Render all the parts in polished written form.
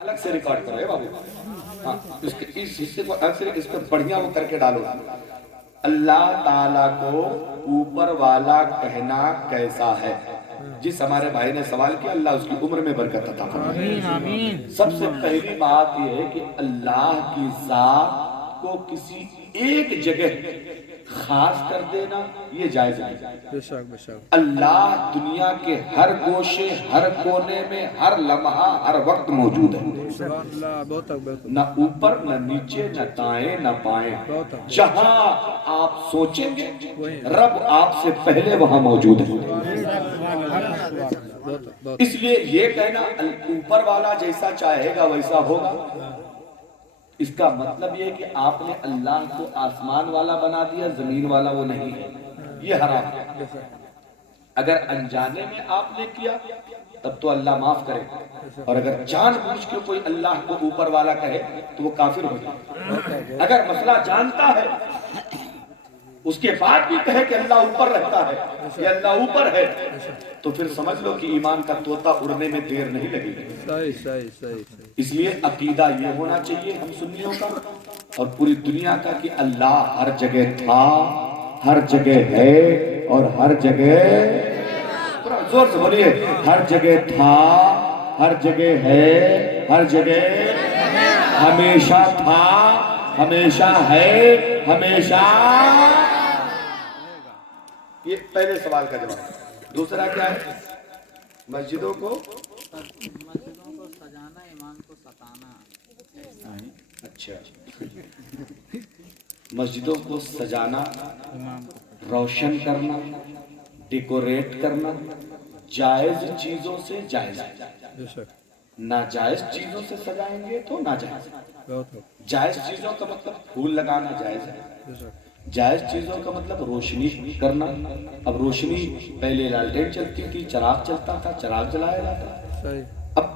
अलग से रिकॉर्ड करो है बाबू। हाँ, इस हिस्से को अक्सर इस पर बढ़िया वो करके डालो। अल्लाह ताला को ऊपर वाला कहना कैसा है? जिस हमारे भाई ने सवाल किया, अल्लाह उसकी उम्र में बरकत अता फरमाए। सबसे पहली बात यह है कि अल्लाह की जात को किसी एक जगह खास कर देना ये जायज नहीं। अल्लाह दुनिया के हर गोशे, हर कोने में, हर लम्हा, हर वक्त मौजूद है। न ऊपर न नीचे, न दाएं न बाएं। जहां आप सोचेंगे रब आपसे पहले वहां मौजूद है। इसलिए ये कहना ऊपर वाला जैसा चाहेगा वैसा होगा, इसका मतलब ये कि आपने अल्लाह को आसमान वाला बना दिया, जमीन वाला वो नहीं है, ये हराम है। अगर अनजाने में आपने किया तब तो अल्लाह माफ करे, और अगर जानबूझ के कोई अल्लाह को ऊपर वाला कहे तो वो काफिर हो जाए। अगर मसला जानता है उसके बाद भी कहे कि अल्लाह ऊपर रहता है या अल्लाह ऊपर है, तो फिर समझ लो कि ईमान का तोता उड़ने में देर नहीं लगेगी। इसलिए अकीदा ये होना चाहिए हम सुन्नियों का और पूरी दुनिया का कि अल्लाह हर जगह था, हर जगह है और हर जगह, जोर से बोलिए, हर जगह था, हर जगह है, हर जगह हमेशा था, हमेशा है, हमेशा। ये पहले सवाल का जवाब। दूसरा क्या है? मस्जिदों को सजाना, ईमान को सताना। अच्छा, मस्जिदों को सजाना, रोशन करना, डेकोरेट करना जायज चीजों से जायज है। नाजायज चीजों से सजाएंगे तो नाजायज। जायज चीजों का मतलब फूल लगाना जायज है। जायज चीजों का मतलब रोशनी करना। अब रोशनी पहले लालटेन चलती थी, चराग चलता था, चराग जलाया जाता। अब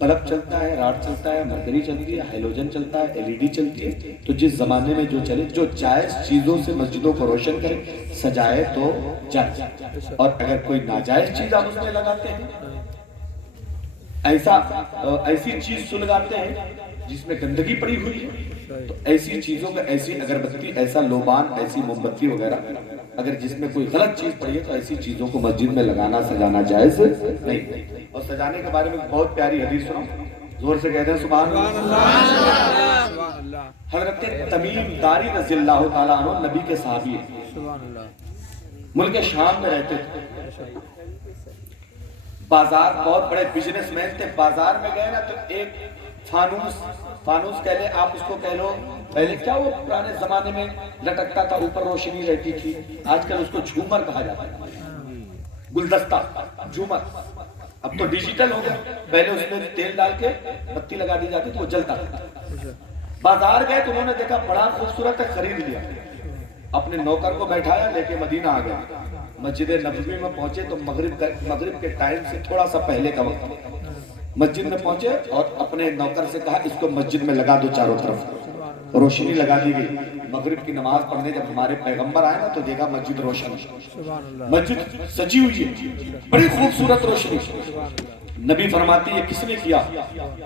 बल्ब चलता है, राड चलता है, मरकरी चलती है, हैलोजन चलता है, एलईडी चलती है। तो जिस जमाने में जो चले, जो जायज चीजों से मस्जिदों को रोशन करे, सजाए तो जायज। और अगर कोई नाजायज चीज आप उसमें लगाते हैं, ऐसी चीज सुलगाते हैं जिसमें गंदगी पड़ी हुई है, तो ऐसी चीजों में, ऐसी अगरबत्ती, ऐसा लोबान, ऐसी मोमबत्ती वगैरह अगर जिसमें कोई गलत चीज पड़ी है, तो ऐसी चीजों को मस्जिद में लगाना, सजाना जायज नहीं। और सजाने के बारे में बहुत प्यारी हदीस सुनो, जोर से कहते हैं सुभान अल्लाह। हजरत तमीम दारी रज़ियल्लाहु ताला अन्हु नबी के सहाबी हैं, मुल्क शाम में रहते थे। बाजार, बहुत बड़े बिजनेसमैन थे। बाजार में गए ना तो एक फानूस कह ले आप, उसको कह लो, पहले क्या वो पुराने जमाने में लटकता था, ऊपर रोशनी रहती थी, आजकल उसको झूमर कहा जाता है, गुलदस्ता, झूमर। अब तो डिजिटल हो गया, पहले उसमें तेल डाल के बत्ती लगा दी जाती तो वो जलता था। बाजार गए तो उन्होंने देखा बड़ा खूबसूरत है, खरीद लिया, अपने नौकर को बैठाया, लेके मदीना आ गया। मस्जिद नबवी में पहुंचे तो मगरिब के टाइम से थोड़ा सा पहले का वक्त, मस्जिद में पहुंचे और अपने नौकर से कहा इसको मस्जिद में लगा दो, चारों तरफ रोशनी लगा दी गई। मगरिब की नमाज पढ़ने जब हमारे पैगंबर आए ना तो देखा मस्जिद रोशन, मस्जिद सजी हुई है, बड़ी खूबसूरत रोशनी। नबी फरमाती है किसने किया?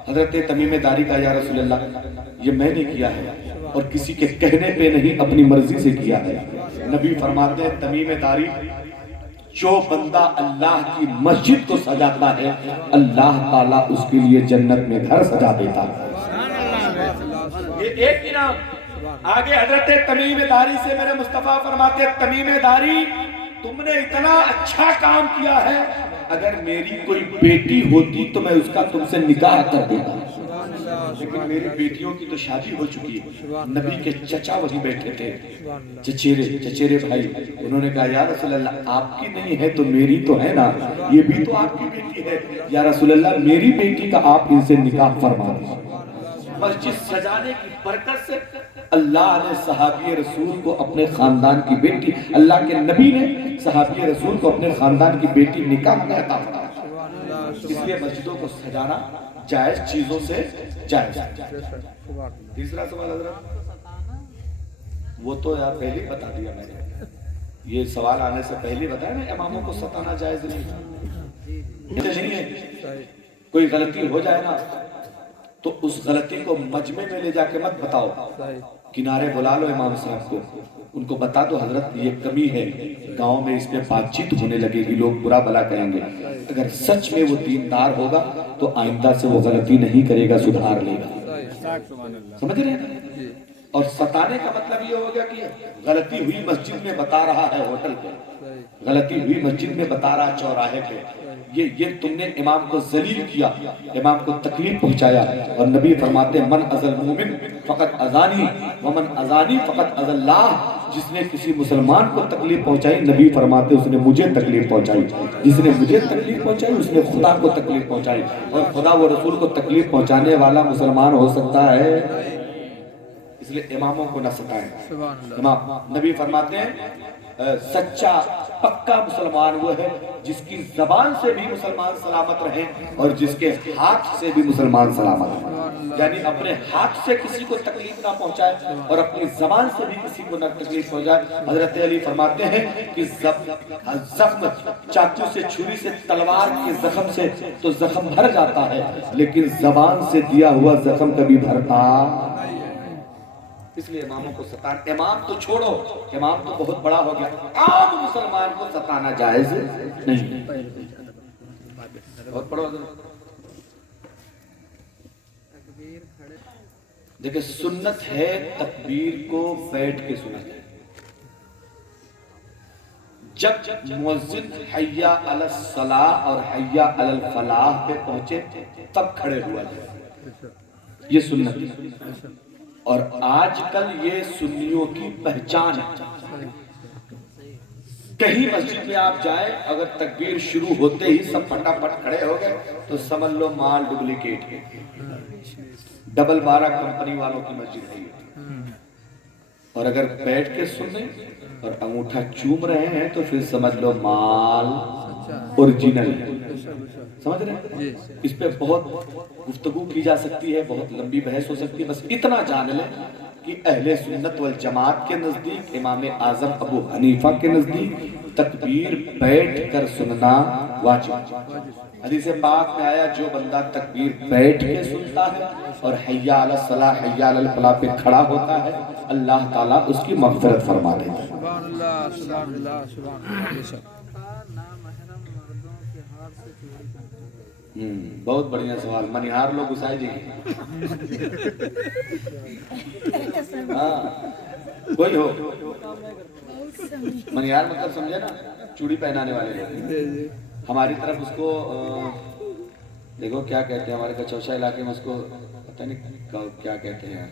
हजरत तमीम दारी का, या रसूल अल्लाह ये मैंने किया है और किसी के कहने पे नहीं, अपनी मर्जी से किया है। नबी फरमाते हैं तमीम दारी, जो बंदा अल्लाह की मस्जिद को सजाता है, अल्लाह ताला उसके लिए जन्नत में घर सजा देता है। ये एक इनाम। आगे हजरत तमीम दारी से मेरे मुस्तफा फरमाते हैं, तमीम दारी तुमने इतना अच्छा काम किया है, अगर मेरी कोई बेटी होती तो मैं उसका तुमसे निकाह कर देता, लेकिन मेरी बेटियों की तो शादी हो चुकी है। नबी के चचा वही बैठे थे, चचेरे भाई। उन्होंने कहा या रसूल अल्लाह आपकी नहीं है तो मेरी तो है ना, ये भी तो आपकी बेटी है। या रसूल अल्लाह मेरी बेटी का आप इनसे निकाह फरमा दीजिए। मस्जिद सजाने की बरकत से अल्लाह ने सहाबी रसूल को अपने खानदान की बेटी, अल्लाह के नबी ने सहाबी रसूल को अपने खानदान की बेटी निकाह में अता फरमाया। इसलिए मस्जिदों को सजाना जायज चीजों से जायज। तीसरा सवाल हजरत, वो तो यार पहले बता दिया मैंने, ये सवाल आने से पहले बताया ना, इमामों को सताना जायज नहीं है। कोई गलती हो जाए ना تو اس غلطی کو مجمع میں لے جا کے مت بتاؤ، کنارے بلا لو امام صاحب کو، ان کو بتا دو حضرت یہ کمی ہے، گاؤں میں اس پہ بات چیت ہونے لگے گی، لوگ برا بھلا کہیں گے، اگر سچ میں وہ دیندار ہوگا تو آئندہ سے وہ غلطی نہیں کرے گا، سدھار لے گا۔ سمجھ رہے ہیں؟ اور ستانے کا مطلب یہ ہو گیا کہ غلطی ہوئی مسجد میں بتا رہا ہے ہوٹل پہ، غلطی ہوئی مسجد میں بتا رہا چوراہے پہ، یہ تم نے امام کو ذلیل کیا، امام کو تکلیف پہنچایا، اور نبی فرماتے من اذل مومن فقط اذانی ومن اذانی فقط اذل اللہ، جس نے کسی مسلمان کو تکلیف پہنچائی نبی فرماتے اس نے مجھے تکلیف پہنچائی، جس نے مجھے تکلیف پہنچائی اس نے خدا کو تکلیف پہنچائی، اور خدا و رسول کو تکلیف پہنچانے والا مسلمان ہو سکتا ہے؟ اس لئے اماموں کو نہ ستائیں۔ امام نبی فرماتے ہیں سچا پکا مسلمان وہ ہے جس کی زبان سے بھی مسلمان سلامت رہے اور جس کے ہاتھ سے بھی مسلمان سلامت رہے، یعنی اپنے ہاتھ سے کسی کو تکلیف نہ پہنچائے اور اپنی زبان سے بھی کسی کو نہ تکلیف پہنچائے۔ حضرت علی فرماتے ہیں کہ زخم چاقو سے، چھری سے، تلوار کے زخم سے تو زخم بھر جاتا ہے، لیکن زبان سے دیا ہوا زخم کبھی بھرتا۔ اس لیے اماموں کو ستانا، امام تو چھوڑو، امام تو بہت بڑا ہو گیا، عام مسلمان کو ستانا جائز نہیں۔ بہت بڑا دیکھیں سنت ہے تکبیر کو بیٹھ کے سنا جائے، جب مؤذن حی علی الصلاۃ اور حی علی الفلاح پہ پہنچے تب کھڑے ہوا جائے، یہ سنت ہے۔ اور آج کل یہ سنیوں کی پہچان ہے، کہیں مسجد میں آپ جائیں اگر تکبیر شروع ہوتے ہی سب پھٹا پھٹ کھڑے ہو گئے تو سمجھ لو مال ڈپلیکیٹ ہے، ڈبل 12 کمپنی والوں کی مسجد ہے۔ اور اگر بیٹھ کے سنیں اور انگوٹھا چوم رہے ہیں تو پھر سمجھ لو مال اوریجنل ہے۔ سمجھ رہے ہیں؟ اس پہ بہت گفتگو کی جا سکتی ہے، بہت لمبی بحث ہو سکتی ہے، بس اتنا جان لیں کہ اہل سنت والجماعت کے نزدیک، امام اعظم ابو حنیفہ کے نزدیک تکبیر بیٹھ کر سننا واجب۔ حدیث پاک میں آیا جو بندہ تکبیر بیٹھ کے سنتا ہے اور حی علی الصلاۃ حی علی الفلاح پہ کھڑا ہوتا ہے اللہ تعالیٰ اس کی مغفرت فرما دیتا ہے۔ سبحان اللہ سبحان اللہ سبحان اللہ۔ بہت بڑھیا سوال، منیہار لوگ گسائے جی ہاں کوئی ہو منیہار مطلب سمجھے نا، چوڑی پہنانے والے لوگ، ہماری طرف اس کو دیکھو کیا کہتے ہیں، ہمارے کچوشا علاقے میں اس کو پتہ نہیں کیا کہتے ہیں،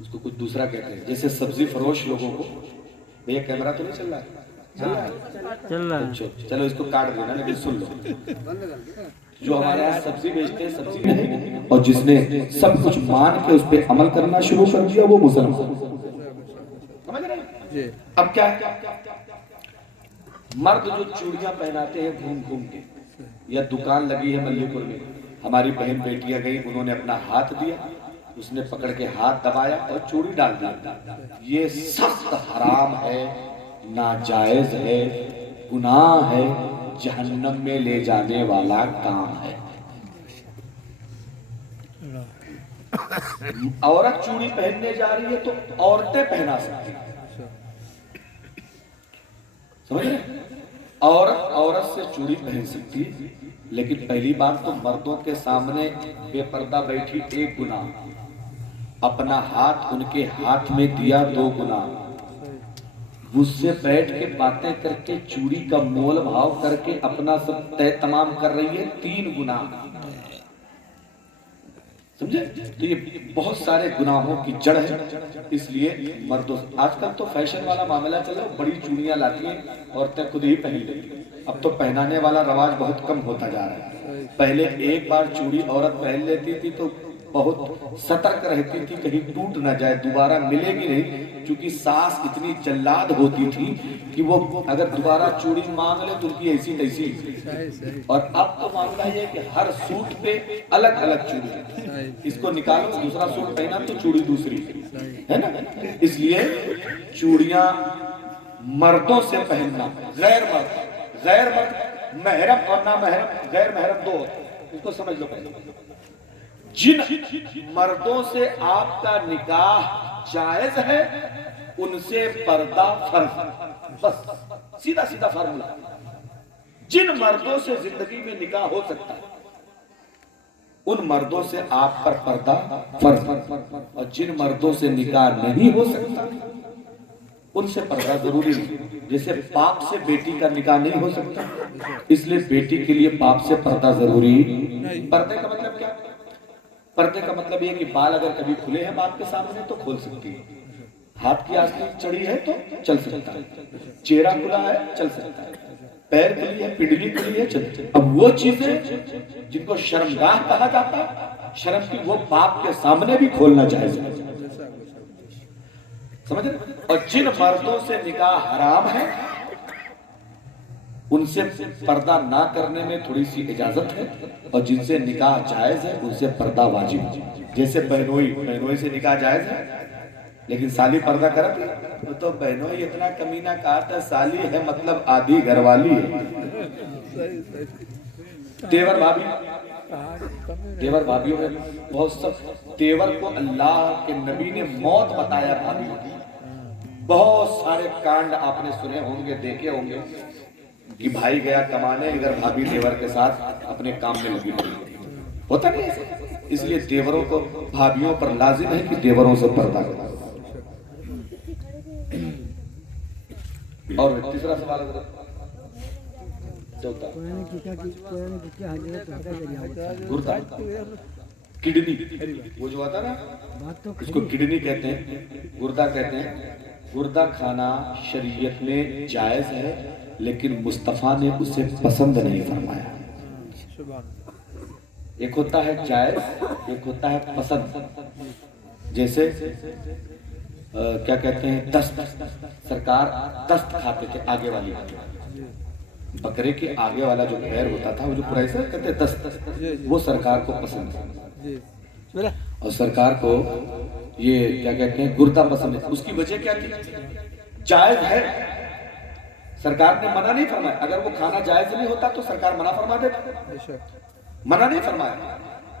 اس کو کچھ دوسرا کہتے ہیں، جیسے سبزی فروش لوگوں کو، بھیا کیمرہ تو نہیں چل رہا ہے؟ چل رہا ہے، چلو اس کو کاٹ دینا لیکن سن لو، جو ہمارے یہاں سبزی بیچتے ہیں سبزی نہیں، اور جس نے سب کچھ مان کے اس پہ عمل کرنا شروع کر دیا وہ مسلمان۔ سمجھ رہے ہیں؟ اب کیا ہے، مرد جو چوڑیاں پہناتے ہیں گھوم گھوم کے، یا دکان لگی ہے ملی پور میں، ہماری بہن بیٹیاں گئی انہوں نے اپنا ہاتھ دیا، اس نے پکڑ کے ہاتھ دبایا اور چوڑی ڈال دیا، یہ سخت حرام ہے، ناجائز ہے، گناہ ہے، جہنم میں لے جانے والا کام ہے۔ عورت چوڑی پہننے جا رہی ہے تو عورتیں پہنا سکتی ہیں، سمجھ رہے ہیں؟ عورت سے چوڑی پہن سکتی ہے، لیکن پہلی بات تو مردوں کے سامنے بے پردہ بیٹھی ایک گناہ، اپنا ہاتھ ان کے ہاتھ میں دیا 2 گناہ، مجھ سے بیٹھ کے باتیں کر کے چوڑی کا مول بھاؤ کر کے اپنا سب طے تمام کر رہی ہے 3 گناہ، سمجھے؟ تو یہ بہت سارے گناہوں کی جڑ ہے، اس لیے مردوں آج کل تو فیشن والا معاملہ چل رہا ہے، بڑی چوڑیاں لاتی ہیں عورتیں خود ہی پہن لیتی ہیں، اب تو پہنانے والا رواج بہت کم ہوتا جا رہا ہے، پہلے ایک بار چوڑی عورت پہن لیتی تھی تو بہت سترک رہتی تھی کہیں ٹوٹ نہ جائے، دوبارہ ملے گی نہیں، کیونکہ ساس اتنی جلاد ہوتی تھی کہ وہ اگر دوبارہ چوڑی مانگ لے تو ان کی ایسی تیسی، اور اب تو معاملہ یہ ہے کہ ہر سوٹ پہ الگ الگ چوڑی، اس کو نکالو دوسرا سوٹ پہنا تو چوڑی دوسری ہے نا، اس لیے چوڑیاں مردوں سے پہننا، غیر مرد محرم اور نامحرم، غیر محرم 2 ہوتے ہیں، اس کو سمجھ لو پہلے، जिन मर्दों से आपका निकाह जायज है उनसे पर्दा फर्ज। बस सीधा सीधा फार्मूला। जिन मर्दों से जिंदगी में निकाह हो सकता है उन मर्दों से आप पर पर्दा फर्ज, और जिन मर्दों से निकाह नहीं हो सकता उनसे पर्दा जरूरी नहीं। जैसे बाप से बेटी का निकाह नहीं हो सकता, इसलिए बेटी के लिए बाप से पर्दा जरूरी नहीं। पर्दे का मतलब क्या? पर्दे का मतलब ये कि बाल अगर कभी खुले हैं बाप के सामने तो खोल सकती है, हाथ की आस्तीन चढ़ी है तो चल सकता है, चेहरा खुला है चल सकता है, पैर खुली है, पिंडली खुली है, चल। अब वो चीजें जिनको शर्मगाह कहा जाता है, शर्म की, वो बाप के सामने भी खोलना जायज है। समझ रहे? और जिन मर्दों से निकाह हराम है उनसे पर्दा ना करने में थोड़ी सी इजाजत है, और जिनसे निकाह जायज है उनसे पर्दा वाजिब है। जैसे बहनोई से निकाह जायज है लेकिन साली पर्दा करती है, तो बहनोई इतना कमीना काटा, साली है मतलब आधी घरवाली है। तेवर भाभियों में बहुत सब तेवर को अल्लाह के नबी ने मौत बताया भाभियों की। बहुत सारे कांड आपने सुने होंगे, देखे होंगे कि भाई गया कमाने, इधर भाभी तेवर के साथ अपने काम में लगी हुई। होता नहीं ऐसे? इसलिए तेवरों को, भाभियों पर लाजिम है कि तेवरों से पर्दा करें। और तीसरा सवाल चौथा, गुर्दा, किडनी, वो जो आता ना इसको किडनी कहते हैं, गुर्दा कहते हैं। गुर्दा खाना शरीयत में जायज है लेकिन मुस्तफा ने उसे पसंद नहीं फरमाया। एक होता है जायज, एक होता है पसंद। जैसे क्या कहते हैं, दस्त, सरकार दस्त खाते थे, आगे वाली बकरे के आगे वाला जो पैर होता था, वो जो पूरा ऐसा कहते हैं दस्त, वो सरकार को पसंद था। और सरकार को ये क्या कहते हैं, गुर्दा पसंद है। उसकी वजह क्या थी? जायज है, सरकार ने मना नहीं फरमाया। अगर वो खाना जायज नहीं होता तो सरकार मना फरमा देती, मना नहीं फरमाया।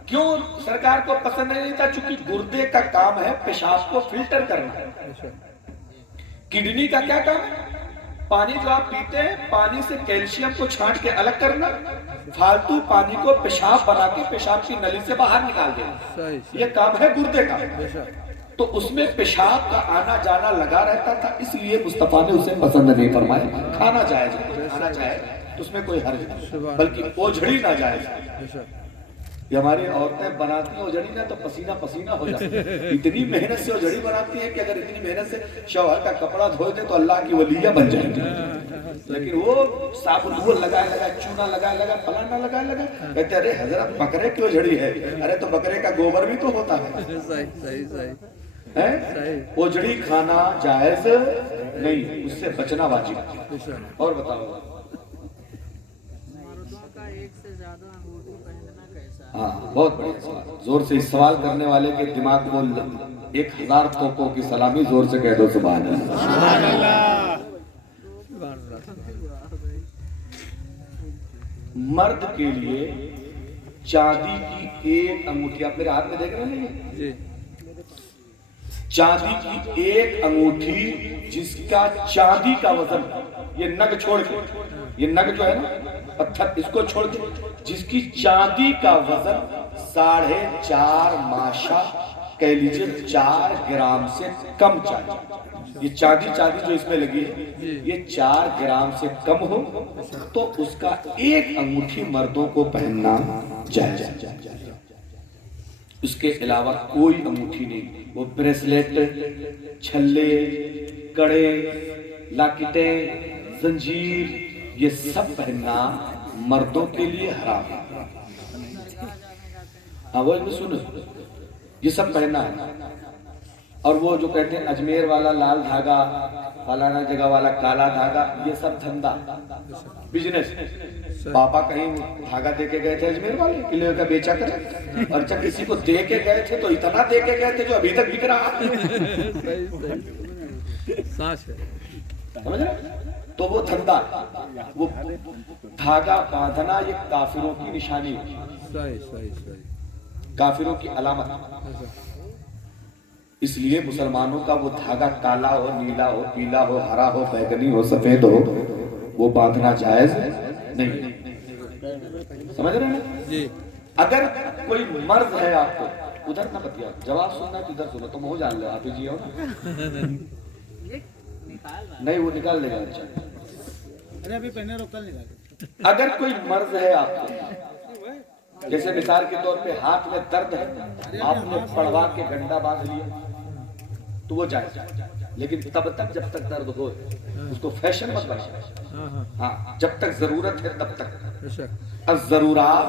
क्यों सरकार को पसंद नहीं था? चूंकि गुर्दे का काम है पेशाब को फिल्टर करना। किडनी का क्या काम है? पानी जो आप पीते हैं, पानी से कैल्शियम को छांट के अलग करना, फालतू पानी को पेशाब बना के पेशाब की नली से बाहर निकाल देना, ये काम है गुर्दे का। तो उसमें पेशाब का आना जाना लगा रहता था, इसलिए मुस्तफा ने उसे पसंद नहीं फरमाया। खाना जायज है, खाना जायज तो उसमें कोई हर्ज नहीं, बल्कि ओझड़ी ना जायज। ये हमारी औरतें बनाती हैं ओझड़ी ना तो पसीना पसीना हो जाता है। इतनी मेहनत से ओझड़ी बनाती है कि अगर इतनी मेहनत से शौहर का कपड़ा धो दे तो अल्लाह की वलिया बन जाएगी। लेकिन वो साबुन वो लगाए चूना लगाए फलाना लगाए, कहते अरे हजरत बकरे की ओझड़ी है। अरे तो बकरे का गोबर भी तो होता है। सही है, ओझड़ी खाना जायज नहीं, उससे बचना वाजिब। और बताओ, हाँ, बहुत बढ़िया सवाल। जोर से इस सवाल करने वाले के दिमाग को 1000 तोपों की सलामी, जोर से कह दो सुभान अल्लाह। मर्द के लिए चांदी की एक अंगूठी, आप मेरे हाथ में देख रहे हैं, चांदी की एक अंगूठी जिसका चांदी का वजन, ये नग छोड़ के, ये नग जो है ना पत्थर, इसको छोड़ के जिसकी चांदी का वजन 4.5 माशा, कह लीजिए 4 ग्राम से कम चाहिए। ये चांदी जो इसमें लगी है ये 4 ग्राम से कम हो तो उसका एक अंगूठी मर्दों को पहनना जायज। उसके अलावा कोई अंगूठी नहीं। वो ब्रेसलेट, छल्ले, कड़े, लाकिटें, जंजीर, ये सब पहनना मर्दों के लिए हराम है। हाँ, वो सुनो, ये सब पहनना है। और वो जो कहते हैं अजमेर वाला लाल धागा, फलाना जगह वाला काला धागा, ये सब धंधा, बिजनेस। पापा कहीं धागा दे के गए थे अजमेर वाले किले का बेचा करे, और जब किसी को दे के गए थे तो इतना दे के गए थे जो अभी तक बिक रहा है। समझ रहे? तो वो धंधा, वो धागा बांधना ये काफिरों की निशानी है। काफिरों की अलामत। इसलिए मुसलमानों का वो धागा काला हो, नीला हो, पीला हो, हरा हो, बैगनी हो, सफेद हो, वो बांधना जायज नहीं। समझ रहे हैं ना? जी अगर कोई मर्ज है आपको, उधर ना बतिया, जवाब सुनना तो इधर सुनो, तुम हो जान लो, आप ही जी हो ना। नहीं वो निकाल लेगा। अच्छा अरे अभी पहने रो, कल निकाल। अगर कोई मर्ज है आपको, जैसे मिसाल के तौर पे हाथ में दर्द है, आपने पड़वा के गंडा बांध लिया तो वो जायज, लेकिन तब तक जब तक दर्द हो, उसको फैशन मत बनाओ। हाँ हाँ हाँ, जब तक जरूरत है तब तक। बेशक अज़रूरात,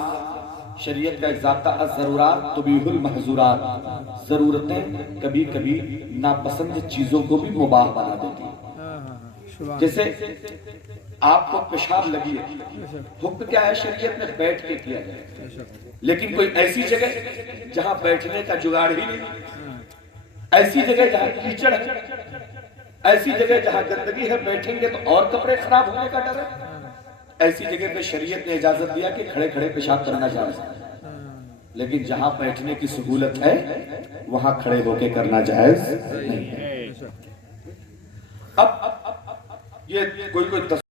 शरीयत का एक ज़ाब्ता, अज़रूरात तुबीहुल महज़ूरात, जरूरतें कभी कभी नापसंद चीजों को भी मुबाह बना देती हैं। हाँ हाँ सुभान जैसे आपको पेशाब लगी है, बेशक हुक्म क्या है शरीयत में? बैठ के किया जाए। बेशक लेकिन कोई ऐसी जगह जहां बैठने का जुगाड़ ही नहीं, हाँ ऐसी जगह जहां कीचड़ है, ऐसी जगह जहां गंदगी है, बैठेंगे तो और कपड़े खराब होने का डर है। ऐसी जगह पे शरीयत ने इजाजत दिया कि खड़े खड़े पेशाब करना जायज है, लेकिन जहां बैठने की सहूलत है वहां खड़े होके करना जायज नहीं है। बेशक अब ये कोई